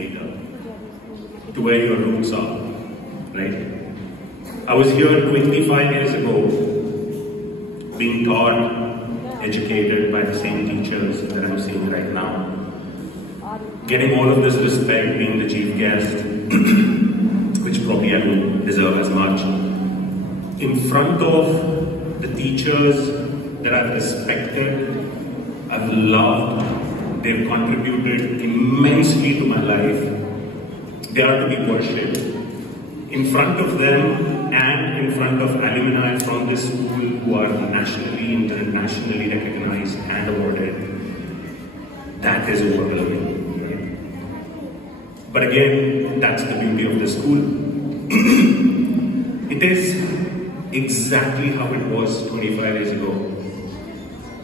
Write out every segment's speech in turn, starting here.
later to where your roots are, right? I was here 25 years ago, being taught, educated by the same teachers that I'm seeing right now, getting all of this respect, being the chief guest, which probably I don't deserve as much, in front of the teachers that I've respected, I've loved, they've contributed immensely to my life. They are to be worshipped. In front of them and in front of alumni from this school who are nationally, internationally recognized and awarded, that is overwhelming. But again, that's the beauty of the school. It is exactly how it was 25 years ago.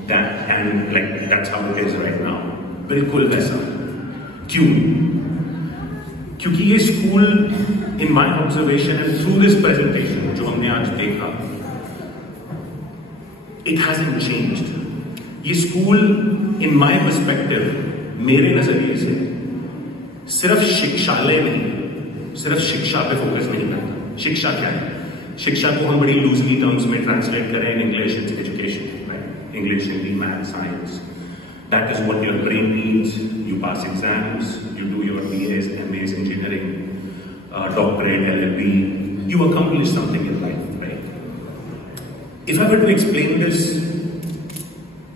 That's how it is right now. बिल्कुल वैसा. क्यों? क्योंकि ये school, in my observation and through this presentation जो हमने आज देखा, it hasn't changed. ये स्कूल, in my perspective, मेरे नजरिए से सिर्फ शिक्षालय नहीं, सिर्फ शिक्षा पे फोकस नहीं करता. शिक्षा क्या है? शिक्षा को हम बड़ी लूजली टर्म्स में ट्रांसलेट करें in English, it's education, right? English, Hindi, math, science. That is what your brain needs. You pass exams, you do your BAs, MAs, engineering, doctorate, LLB. You accomplish something in life, right? If I were to explain this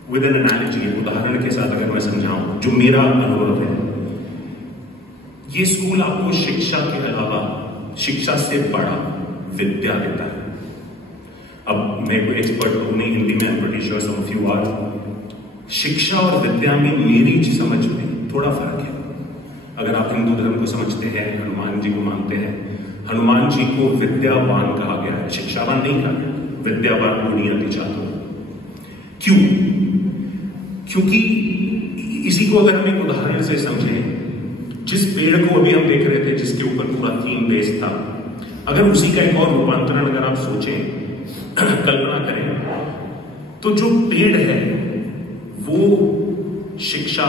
with an analogy, उदाहरण के साथ अगर मैं समझाऊं, जो मेरा अनुभव है, ये स्कूल आपको शिक्षा के अलावा, शिक्षा से बड़ा विद्या देता है. अब मैं कोई एक्सपर्ट हूं नहीं हिंदी में, I'm pretty sure some of you are. शिक्षा और विद्या में मेरी समझ में थोड़ा फर्क है. अगर आप हिंदू धर्म को समझते हैं, हनुमान जी को मानते हैं, हनुमान जी को विद्यावान कहा गया है, शिक्षावान नहीं कहा गया. विद्यावान बुनियादी चाहता. क्यों? क्योंकि इसी को अगर हम एक उदाहरण से समझें, जिस पेड़ को अभी हम देख रहे थे, जिसके ऊपर पूरा थीम बेस्ड था, अगर उसी का एक और रूपांतरण अगर आप सोचें, कल्पना करें, तो जो पेड़ है वो शिक्षा,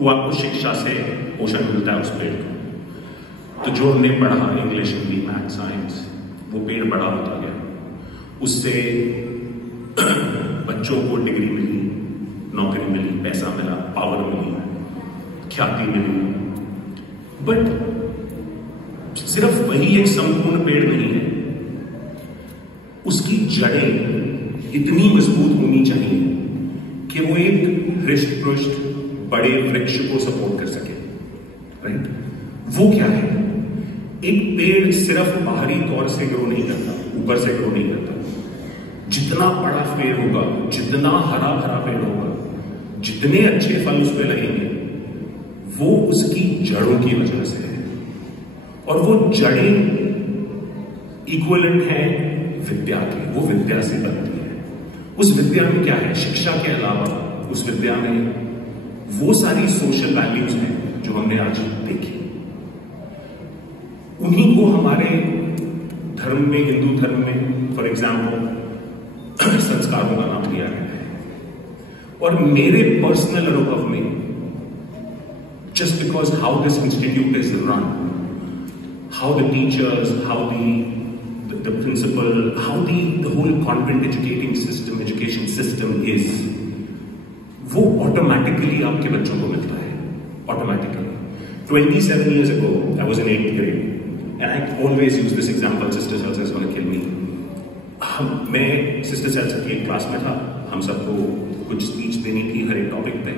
वो आपको शिक्षा से पोषण मिलता है उस पेड़ को. तो जो हमने पढ़ा इंग्लिश, हिंदी, मैथ, साइंस, वो पेड़ बड़ा होता गया. उससे बच्चों को डिग्री मिली, नौकरी मिली, पैसा मिला, पावर मिली, ख्याति मिली. बट सिर्फ वही एक संपूर्ण पेड़ नहीं है. उसकी जड़ें इतनी मजबूत होनी चाहिए कि वो एक हृष्ट पुष्ट बड़े वृक्ष को सपोर्ट कर सके, राइट? वो क्या है? एक पेड़ सिर्फ बाहरी तौर से ग्रो नहीं करता, ऊपर से ग्रो नहीं करता. जितना बड़ा पेड़ होगा, जितना हरा भरा पेड़ होगा, जितने अच्छे फल उस पर लगेंगे, वो उसकी जड़ों की वजह से है. और वो जड़ें इक्विवेलेंट है विद्या की. वो विद्या से बनती है. उस विद्या में क्या है? शिक्षा के अलावा उस विद्या में वो सारी सोशल वैल्यूज हैं जो हमने आज देखी. उन्हीं को हमारे धर्म में, हिंदू धर्म में फॉर एग्जाम्पल संस्कारों का नाम दिया गया है. और मेरे पर्सनल अनुभव में, just because how this institute is run, how the teachers, how the principal, how the whole convent education system is, वो automatically आपके बच्चों को मिलता है. Automatically. 27 years ago, I was in 8th grade, and I always use this example. Sister Celsa is going to kill me. मैं Sister Celsa की एक class में था. हम सबको कुछ स्पीच देनी थी हर एक टॉपिक पे.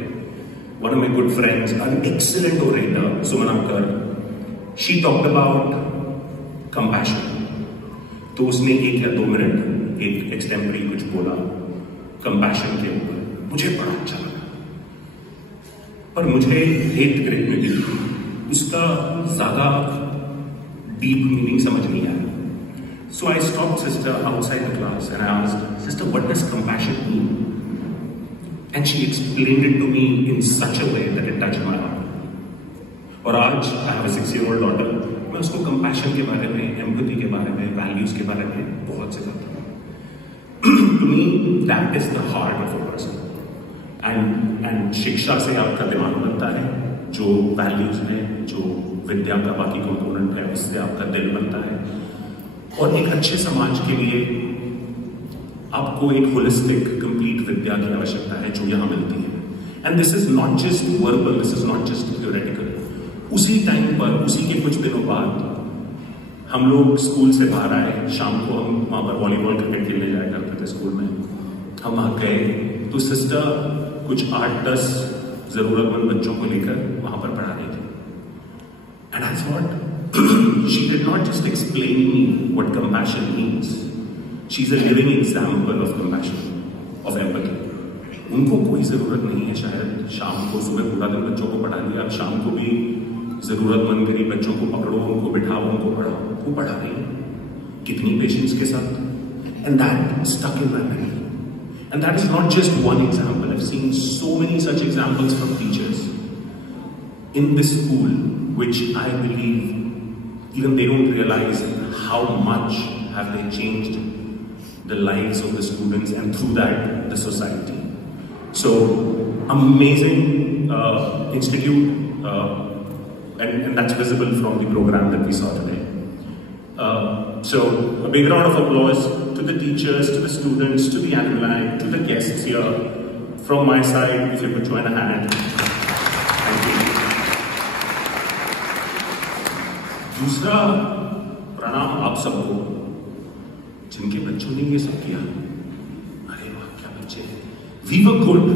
One of my good friends, an excellent orator, Sumanakar, she talked about compassion. तो उसने 1 या 2 मिनट एक एक्सटेम्परी कुछ बोला कंपैशन के ऊपर. मुझे बड़ा अच्छा लगा, पर मुझे 8th ग्रेड में भी उसका ज्यादा डीप मीनिंग समझ नहीं आया. So I stopped sister outside the class and I asked, "Sister, what does compassion mean?" And she explained it to me in such a way that it touched my heart. और आज I have a 6-year-old daughter. मैं उसको compassion के बारे में, empathy के बारे में, वैल्यूज के बारे में बहुत सिखाता हूँ. To me, that is the heart of a person. And शिक्षा से आपका दिमाग बनता है, जो वैल्यूज हैं, जो विद्या का बाकी कंपोनेंट है, उससे आपका दिल बनता है। और एक अच्छे समाज के लिए आपको एक होलिस्टिक कंप्लीट विद्या की आवश्यकता है जो यहाँ मिलती है। And this is not just verbal, this is not just theoretical. उसी टाइम पर, उसी के कुछ दिनों बाद हम लोग स्कूल से बाहर आए, शाम को हम वहाँ पर वॉलीबॉल क्रिकेट खेलने जाया करते थे स्कूल में। हम वहाँ गए तो सिस्टर कुछ 8-10 जरूरतमंद बच्चों को लेकर वहाँ पर पढ़ा रही थी। And I thought she did not just explain me what compassion means, she is a living example of compassion, of empathy. उनको कोई जरूरत नहीं है शायद शाम को, सुबह पूरा दिन बच्चों को पढ़ा लिया, अब शाम को भी जरूरतमंद गरीब बच्चों को पकड़ो, उनको बिठाओ, उनको पढ़ाओ। वो पढ़ा रही है कितनी पेशेंस के साथ। And that stuck in my memory. And that is not just one example, I have seen so many such examples from teachers in this school, which I believe even they don't realize how much have they changed the lives of the students and through that the society. So amazing institute, and that's visible from the program that we saw today. So a big round of applause to the teachers, to the students, to the alumni, to the guests here. From my side, if you could join a hand. Thank you. दूसरा प्रणाम आप सबको जिनके बच्चों ने ये सब किया। अरे वाह क्या बच्चे हैं। We were good.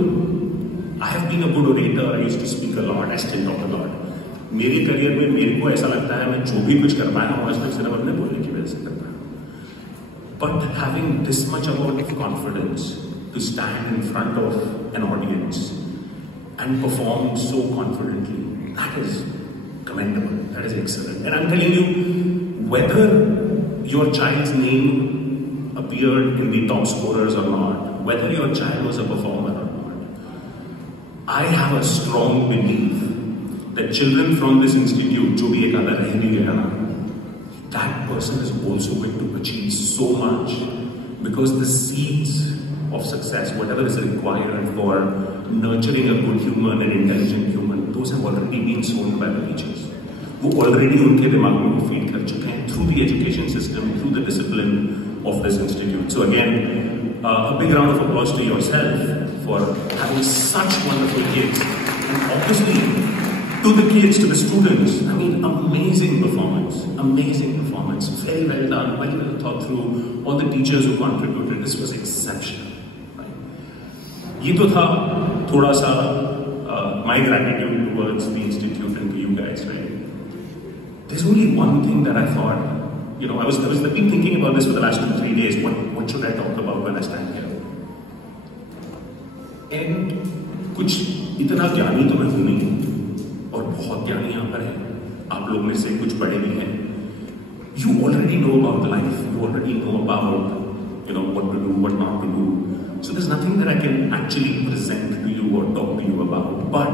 I have been a good orator. I used to speak a lot. I still talk a lot. मेरे करियर में मेरे को ऐसा लगता है मैं जो भी कुछ कर पाया हूँ आज तक सिर्फ अपने बोलने की वजह से कर पाया हूँ। But having this much amount of confidence to stand in front of an audience and perform so confidently, that is commendable. That is excellent. And I'm telling you, whether your child's name appeared in the top scorers or not, whether your child was a performer or not, I have a strong belief that children from this institute, जो भी एक आधा रह भी गया ना, that person is also going to achieve so much because the seeds of success, whatever is required for nurturing a good human and intelligent human, those have already been sown by the teachers. वो already उनके दिमाग में वो feed कर चुके हैं through the education system, through the discipline of this institute. So again a big round of applause to yourself for having such wonderful kids, and obviously to the kids, to the students. I mean, amazing performance, very well done, very well thought through. All the teachers who contributed, this was exceptional. Right? ये तो था थोड़ा सा my gratitude towards the institute and to you guys, right? There's only one thing that I thought, I was been thinking about this for the last 2-3 days. What should I talk about when I stand here? And कुछ इतना ज्ञानी तो मैं हूं नहीं, और बहुत ज्ञानी यहाँ पर है, आप लोग में से कुछ बड़े भी हैं। You already know about life. You already know about, what to do, what not to do. So there's nothing that I can actually present to you or talk to you about. But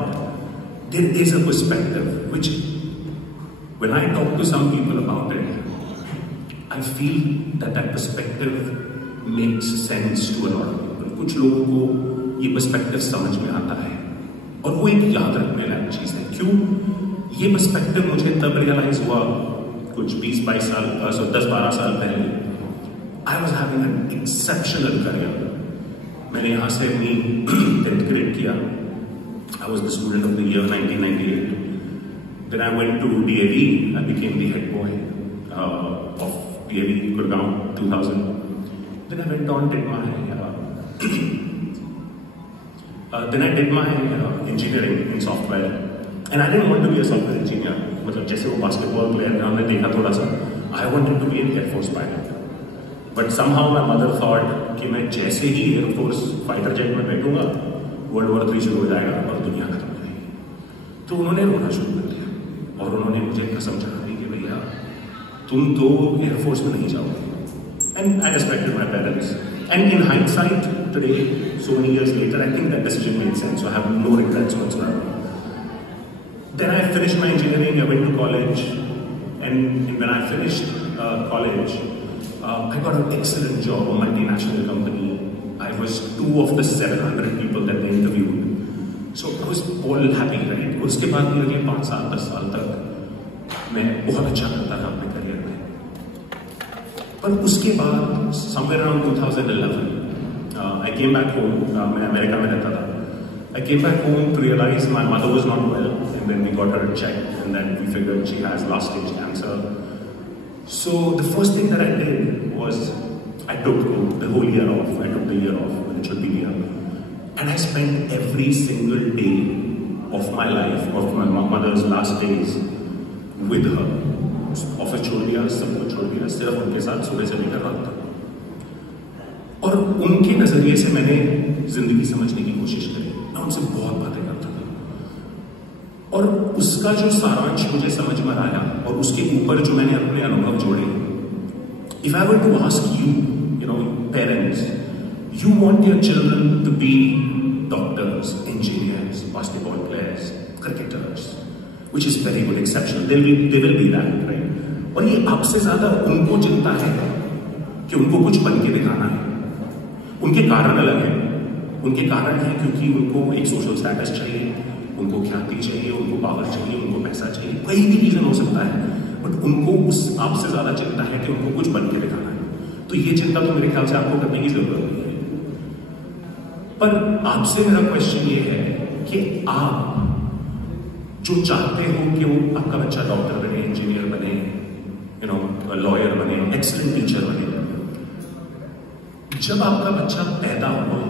there is a perspective which, when I talk to some people about it, I feel that perspective makes sense to a lot of people. कुछ लोगों को ये perspective समझ में आता है और वो एक याद रखने लायक चीज है। क्यों? ये perspective मुझे तब realize हुआ कुछ 20-22 साल, 10-12 साल पहले। I was having an exceptional career. मैंने यहाँ से अपनी 10th grade किया। I was the student of the year 1998. Then I went to DAV. I became the head boy of DAV Gurgaon 2000. Then I went on did my engineering in software, and I didn't want to be a software engineer. मतलब जैसे वो basketball player था, हमने देखा थोड़ा सा। I wanted to be an Air Force pilot, but somehow my mother thought कि मैं जैसे ही Air Force fighter jet में बैठूंगा, World War III शुरू हो जाएगा और दुनिया खत्म हो जाएगी। तो उन्होंने रोना शुरू कर दिया और उन्होंने मुझे कसम चढ़ा दी कि भैया तुम तो एयरफोर्स में नहीं जाओगे। And I respected my parents, and in hindsight today so many years later I think that decision made sense, so I have no regrets whatsoever. Then I finished my engineering, I went to college, and when I finished college I got an excellent job, a multinational company. I was 2 of the 700 people that they interviewed. So I was all happy, right? उसके बाद भी अगले 5 साल 10 साल तक मैं बहुत अच्छा करता था अपने करियर में। पर उसके बाद समवेयर अराउंड 2011 आई केम बैक होम। मैं अमेरिका में रहता था। I came back home to realize my mother was not well, and then we got her checked, and then we figured she has last stage cancer. So the first thing that I did was I took the whole year off. I took the year off when it should be here, and I spent every single day of my life, of my mother's last days, with her. Office छोड़ दिया, सब कुछ छोड़ दिया, सिर्फ उनके साथ सुबह से लेकर रात तक। और उनके नजरिए से मैंने जिंदगी समझने की कोशिश करी। मैं उनसे बहुत बातें करता था और उसका जो सारांश मुझे समझ में आया और उसके ऊपर जो मैंने अपने अनुभव जोड़े। If I were to ask you, you know parents, you want your children to be doctors, engineers, basketball players, cricketers, which is very good, exceptional. They will be that, right? और ये आपसे ज्यादा उनको चिंता है कि उनको कुछ बन के दिखाना है। उनके कारण अलग है। उनके कारण है क्योंकि उनको एक सोशल स्टेटस चाहिए, उनको ख्याति चाहिए, उनको पावर चाहिए, उनको पैसा चाहिए, कोई भी रीजन हो सकता है, बट उनको उस आपसे ज्यादा चिंता है कि उनको कुछ बन के दिखाना है। तो ये चिंता तो मेरे ख्याल से आपको करने की जरूरत नहीं है। पर आपसे मेरा क्वेश्चन ये है कि आप जो चाहते हो कि वो आपका बच्चा डॉक्टर बने, इंजीनियर बने, यू नो लॉयर बने, एक्सीलेंट टीचर बने, जब आपका बच्चा पैदा हुआ,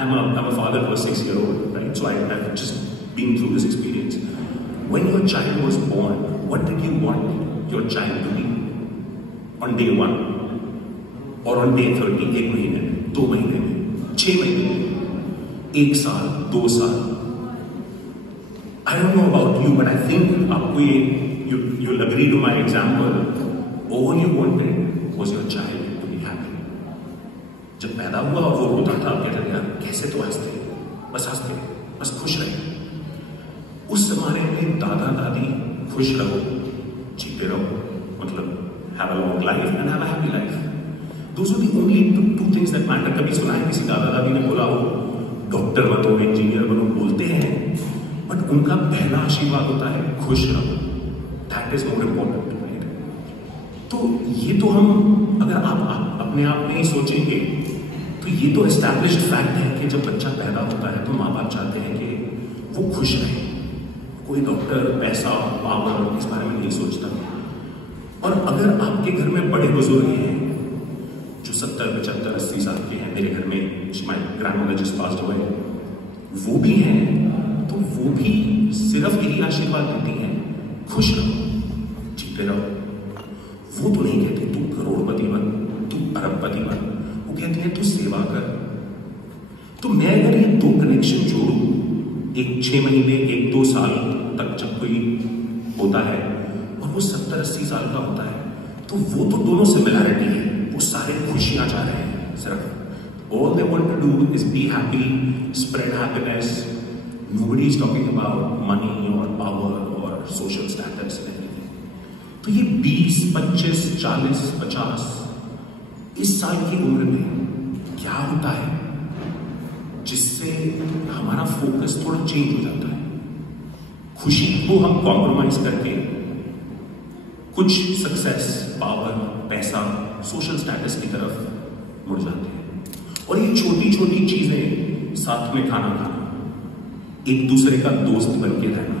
I'm a father of a 6-year-old, right? So I've just been through this experience. When your child was born, what did you want your child to be? On day 1 or on day 30, 1 महीने में, 2 महीने में, 6 महीने में, 1 साल, 2 साल? I don't know about you, but I think आपको you'll agree to my example. All you wanted was your child to be happy. जब पैदा हुआ और वो रोता था, आप कहते थे यार कैसे तो हंसते, बस हंसते, बस खुश रहे। उस जमाने में दादा दादी खुश रहो, जीते रहो, मतलब have a long life and have a happy life. Those are the only two things that matter. कभी सुना है किसी दादा दादी ने बोला हो डॉक्टर बनो, इंजीनियर बनो? बोलते हैं, बट उनका पहला आशीर्वाद होता है खुश रहो। That is more important, right? तो ये तो हम अगर आप अपने आप में ही सोचेंगे तो ये तो एस्टैब्लिश्ड फैक्ट है कि जब बच्चा पैदा होता है तो माँ बाप चाहते हैं कि वो खुश रहे। कोई डॉक्टर, पैसा, पावर इस बारे में नहीं सोचता। और अगर आपके घर में बड़े बुजुर्ग हैं जो 70, 75, 80 साल के हैं, मेरे घर में my grandmother just passed away, वो भी हैं, तो वो भी सिर्फ यही आशीर्वाद देती हैं खुश रहो, जीते रहो। वो तो नहीं कहती तू करोड़पति बन, तू अरबपति बन, वो कहती है तू सेवा कर। तो मैं अगर ये 2 कनेक्शन जोड़ू, एक 6 महीने, 1-2 साल तक जब कोई होता है और वो 70-80 साल का होता है, तो वो तो दोनों सिमिलैरिटी है, वो सारे खुशियां जा रहे हैं। सिर्फ all they want to do is be happy, spread happiness. Nobody is talking about money or power or social status and everything. तो ये 20, 25, 40, 50 इस साल की उम्र में क्या होता है जिससे हमारा फोकस थोड़ा चेंज हो जाता है? खुशी को हम कॉम्प्रोमाइज करके कुछ सक्सेस, पावर, पैसा, सोशल स्टेटस की तरफ मुड़ जाते हैं। और ये छोटी छोटी चीजें, साथ में खाना खाना, एक दूसरे का दोस्त बन के रहना,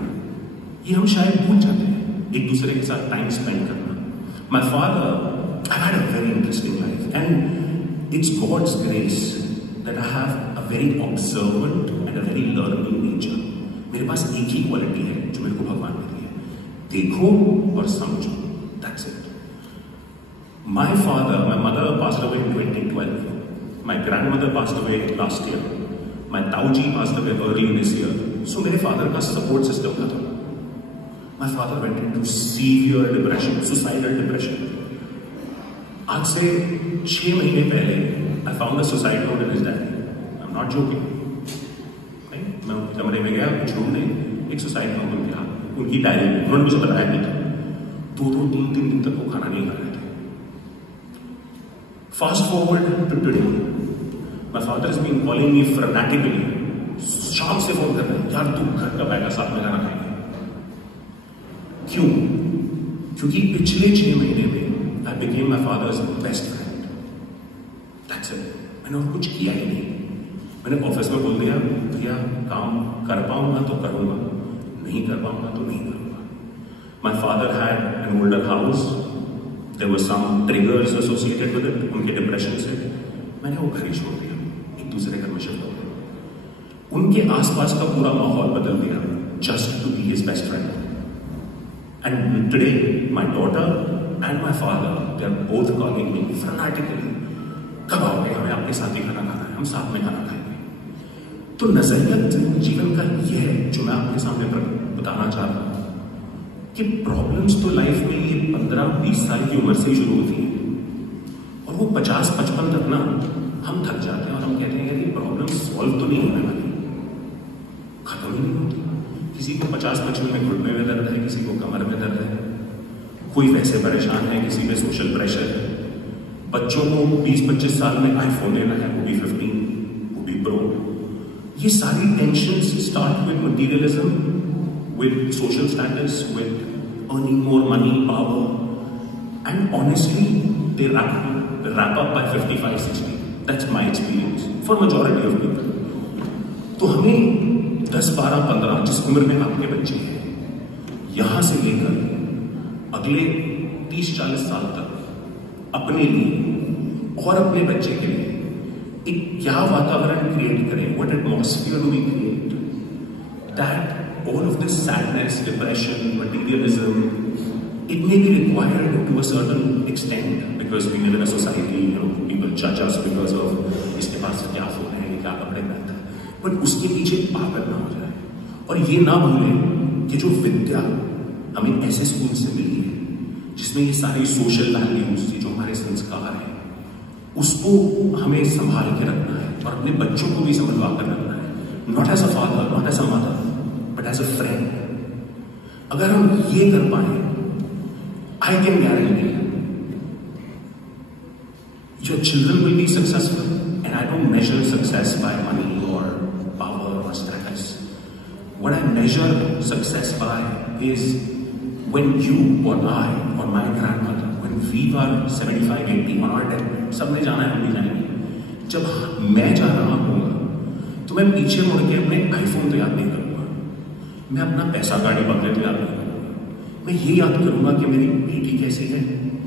ये हम शायद भूल जाते हैं। एक दूसरे के साथ टाइम स्पेंड करना। My father, I've had a very interesting life, and it's God's grace that I have a very observant and a very learning nature. मेरे पास एक ही क्वालिटी है जो मेरे को भगवान ने दी है, देखो और समझो। That's it. My mother passed away in 2012. My grandmother passed away last year. My Tauji passed away early this year. So मेरे father का support system था। My father went into severe depression, suicidal depression. आज से 6 महीने पहले I found a suicide note in his diary. I'm not joking. मैं कमरे में गया, कुछ ढूंढने, एक सुसाइड नोट उनके हाथ, उनकी डायरी में। उन्होंने मुझे बताया नहीं था। 2-3 दिन तक वो खाना नहीं खा रहे थे। Fast forward to today, my father has been calling me frantically. शाम से फोन कर रहे हैं, यार तू घर का बैठा, साथ में खाना खाएंगे। क्यों? क्योंकि पिछले 6 महीने में I became my father's best friend. That's it. मैंने और कुछ किया ही नहीं। मैंने ऑफिस में बोल दिया भैया काम कर पाऊंगा तो करूंगा, नहीं कर पाऊंगा तो नहीं करूंगा। My father had an older house, there were some triggers associated with it, उनके डिप्रेशन से मैंने वो घर ही छोड़ दिया, एक दूसरे घर में शिफ्ट हो गया। उनके आसपास का पूरा माहौल बदल दिया just to be his best friend. And today my daughter and my father they are both calling me fanatically, कब आओगे, हमें आपके साथ ही खाना खाना है, हम साथ में खाना खाएंगे। तो नजरिया जीवन का ये है जो मैं आपके सामने बताना चाह रहा हूं कि प्रॉब्लम्स तो लाइफ में ये 15-20 साल की उम्र से ही शुरू होती है और वो 50-55 तक ना हम थक जाते हैं और हम कहते हैं ये प्रॉब्लम सॉल्व तो नहीं होने वाली, खत्म ही नहीं होती। किसी को 50-55 में घुटने में दर्द है, किसी को कमर में दर्द है, कोई वैसे परेशान है, किसी में सोशल प्रेशर है। बच्चों को 20-25 साल में आईफोन लेना है, वो भी 15, वो भी प्रो। ये सारी tension start with materialism, with social status, with earning more money, power, and honestly they wrap up by 55-60. That's my experience for majority of people. तो हमें 10, 12, 15 जिस उम्र में आपके बच्चे हैं, यहां से लेकर अगले 30-40 साल तक अपने लिए और अपने बच्चे के लिए एक क्या वातावरण क्रिएट करें, what atmosphere do we create that all of this sadness, depression, materialism, it may be required to a certain extent because we live in a society, people judge us because of इसके पास क्या phone है, क्या कपड़े पहनता है, but उसके पीछे पागल ना हो जाए। और ये ना भूलें कि जो विद्या हमें ऐसे स्कूल से मिली है जिसमें ये सारी सोशल वैल्यूज, जो हमारे संस्कार हैं, उसको हमें संभाल के रखना है और अपने बच्चों को भी संभलवा कर रखना है, not as a father, not as a mother, but as a friend. अगर हम ये कर पाए, I can guarantee your children will be successful, and I don't measure success by money or power or status. What I measure success by is when you or I or my grandmother, when we were 75, 80 on our deathbed, सबने जाना है, हम भी जाएंगे। जब मैं जा रहा हूँगा तो मैं पीछे मुड़ के अपने आईफोन तो याद नहीं करूँगा, मैं अपना पैसा गाड़ी बंगले तो याद नहीं करूँगा, मैं ये याद करूंगा कि मेरी बेटी कैसी है,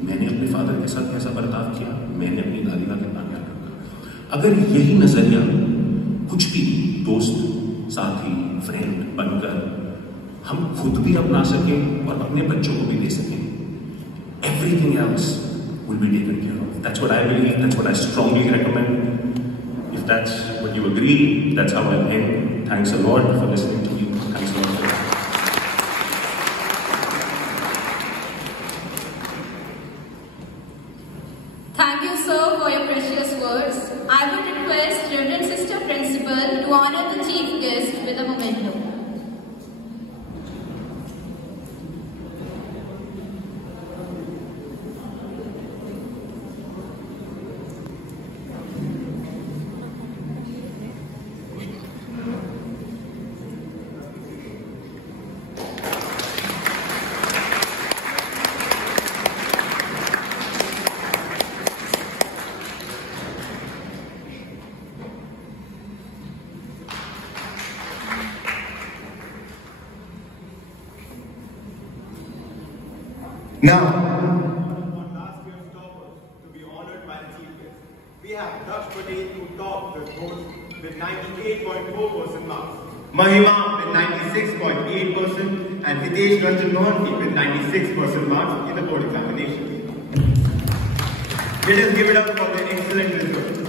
मैंने अपने फादर के साथ कैसा बर्ताव किया, मैंने अपनी दादी का कितना ख्याल रखा। अगर यही नजरिया कुछ भी दोस्त, साथी, फ्रेंड बनकर हम खुद भी अपना सकें और अपने बच्चों को भी दे सकें, everything else will be taken care of. That's what I believe, that's what I strongly recommend. If that's what you agree, that's how I'll end. Thanks a lot for listening to me. Thanks a lot. Thank you, sir, for your precious words. I would request Reverend Sister Principal to honor the chief guest with a memento. Now, last year's toppers to be honored by the chief guest. We have Daksh Patel who topped the course with 98.4% marks, Mahima with 96.8% and Hitesh Ranjan Mohanty with 96% marks in the board examination. Let us give it up for their excellent results.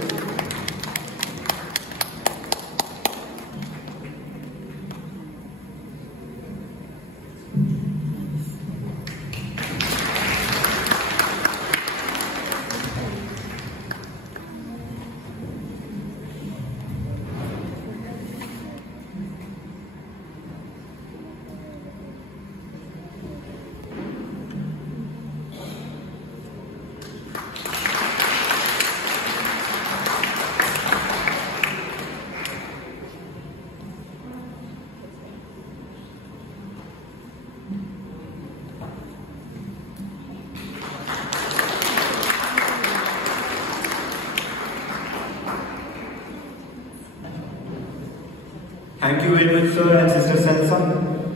Thank you very much, sir and Sister Sansa.